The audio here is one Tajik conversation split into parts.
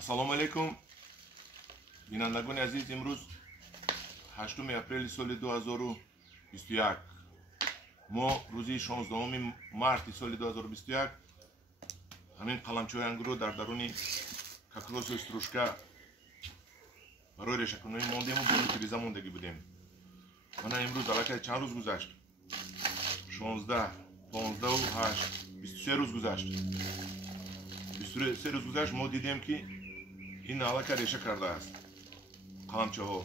ассалому алайкум бинандагони азиз, имрӯз 8 апрели соли 2021 мо рӯзи 16 марти соли 2021 ҳамин қаламчои ангурро дар даруни кокросои стружка барои решакунӣ мондему бо тириза мондагӣ будем. Мана имрӯз аллакай чанд рӯз гузашт? 16, 15, 8, 23 рӯз гузашт. 23 рӯз гузашт, мо дидем ки ин аллакай реша кардааст. қаламчаҳо.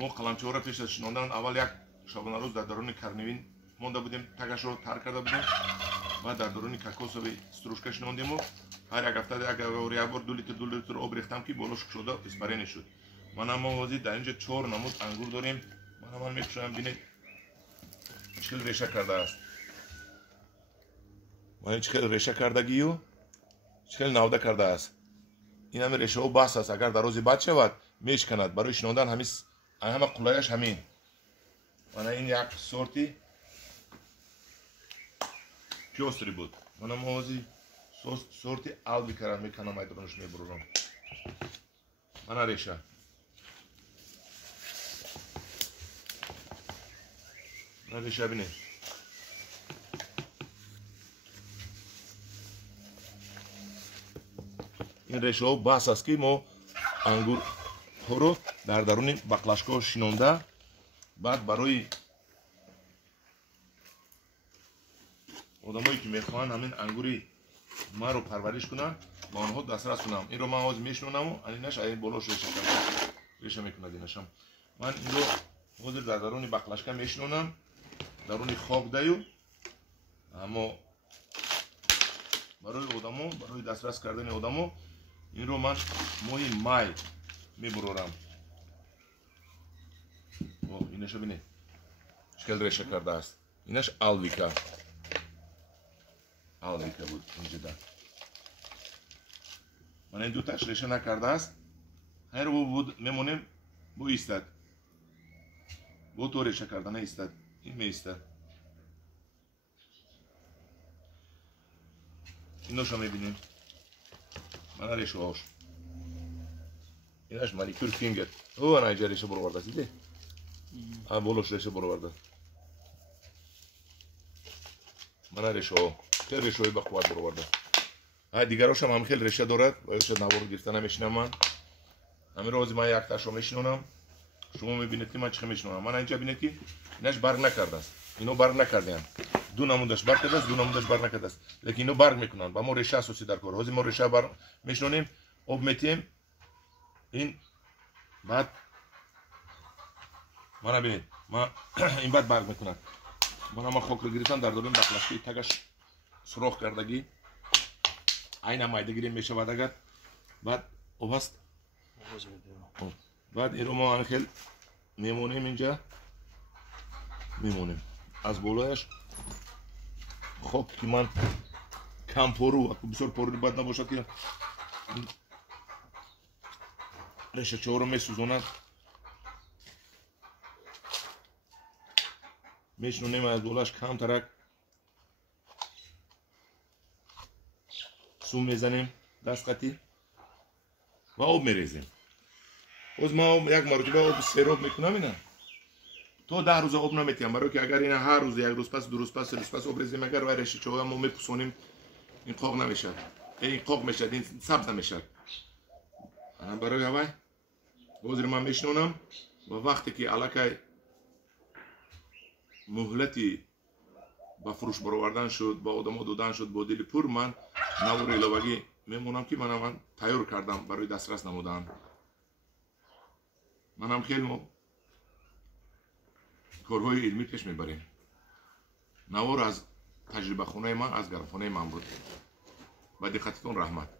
Мо қаламчаҳоро пеш аз шинондан аввал як шабонарӯз дар даруни карнивин монда будем, тагашро тар карда будем. Баъд дар даруни кокосови стружка шинондему. ҳар як ҳафта як бор 2 литр об рехтам ки боло шук шуда испарени шуд. Мана мо ҳозир дар инҷа 4 намуд ангур дорем. Ман мекушоям бинед чӣ хел реша кардааст. Ман чӣ хел реша кардагию чӣ хел навда кардааст. ин ҳами решаҳо баҳс аст. Агар дарози бад шавад мешканад. Барои шинондан ҳама қулаяш ҳамин. Мана ин як сорти пёстри буд. Мана мо ҳозир сорти албикара меканам, айдронаш мебурам. Мана реша. Мана реша бинед. ин решаҳо баҳс аст ки мо ангурҳоро дар даруни баклашкоҳ шинонда, баъд барои одамое ки мехоҳанд ҳамин ангури маро парвариш кунанд, ба онҳо дастрас кунам. Инро ман ҳозир мешинонаму анинаш ай болош реша мекунад. Инашам ман инро ҳозир дар даруни баклашка мешинонам, даруни хок даю. Аммо барои одамо, барои дастрас кардани одамо инро ман моҳи май мебурорам. Инаша бинед чӣ хел реша кардааст. Инаш алвика буд инҷида. Мана ин дуташ реша накардааст. ҳайро буд мемонем бо истад. Бо то реша карда наистад. Ин меистад. иноша мебинем. Мана решаҳош. Инаш маникюр фингер. Ана инҷа реша баровардааст. диде? Болош реша баровардааст. мана решаҳо. хел решаҳои бақувват баровардааст. дигарошам ҳам хел реша дорад. бояд наворо гирифта намешинам ман. ҳамиро ҳозир ман якташро мешинонам. шумо мебинед ки ман чӣ хел мешинонам. мана инҷа бинед ки инаш барг накардааст. ино барг накардаанд. ду намудаш барг кардааст, ду намудаш барг накардааст. лекин ино барг мекунанд. ба мо реша асосӣ дар кор. ҳозир мо реша барг мешинонем, об метиҳем. ин баъд мана бинед. ин баъд барг мекунад. мана ман хокро гирифтам дар дорем баклашкаи тагаш сурох кардагӣ. айна майдагирем мешавад агар. баъд об аст. баъд инро мо хел мемонем инҷа. мемонем. аз болояш хок ки ман кам пору, бисёр пору бад набошад ки решачаҳоро месӯзонад. мешинонем аз болояш камтарак. сум мезанем дастқатӣ ва об мерезем. ҳозир ман як маротиба об сероб мекунам. ина то 10 рӯза об наметиҳам, барои ки агар ина ҳар рӯз як рӯз пас, ду рӯз пас, се рӯз пас об резем, агар вай решачаҳоя мо мепусонем, ин қоқ намешад. ин қоқ мешад, ин сабз намешад. барои авай ҳозир ман мешинонам ва вақте ки аллакай муҳлати ба фурӯш баровардан шуд, ба одамо додан шуд, бо дили пур, ман навори иловагӣ мемонам ки ман тайёр кардам барои дастрас намудан. манам хел мо корҳои илмӣ пеш мебарем. навор аз таҷрибахонаи ман, аз гармхонаи ман буд. ба диққатитон раҳмат.